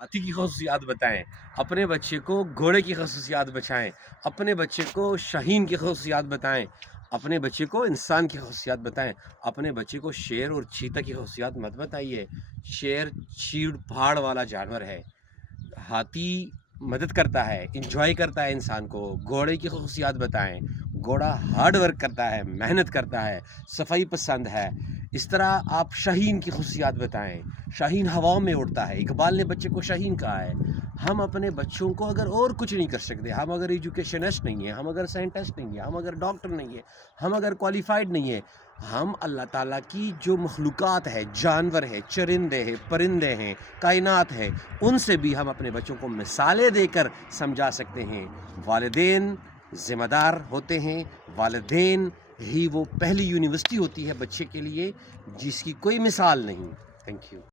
हाथी की खसूसियात बताएँ, अपने बच्चे को घोड़े की खसूसियात बचाएँ, अपने बच्चे को शाहीन की खसूसियात बताएँ, अपने बच्चे को इंसान की खसूसियात बताएँ, अपने बच्चे को शेर और चीता की खसूसियात मत बताइए। शेर चीड़-फाड़ वाला जानवर है। हाथी मदद करता है, एन्जॉय करता है इंसान को। घोड़े की खसूसियात बताएँ, घोड़ा हार्ड वर्क करता है, मेहनत करता है, सफाई पसंद है। इस तरह आप शाहीन की खसूसियात बताएँ, शाहीन हवाओं में उड़ता है। इकबाल ने बच्चे को शाहीन कहा है। हम अपने बच्चों को अगर और कुछ नहीं कर सकते, हम अगर एजुकेशनिस्ट नहीं है, हम अगर साइंटिस्ट नहीं है, हम अगर डॉक्टर नहीं है, हम अगर क्वालिफाइड नहीं है, हम अल्लाह ताला की जो मखलूक़ात है, जानवर है, चरिंदे हैं, परिंदे हैं, कायनात है, उनसे भी हम अपने बच्चों को मिसालें देकर समझा सकते हैं। वालिदैन ज़िम्मेदार होते हैं, वालिदैन ही वो पहली यूनिवर्सिटी होती है बच्चे के लिए जिसकी कोई मिसाल नहीं। Thank you.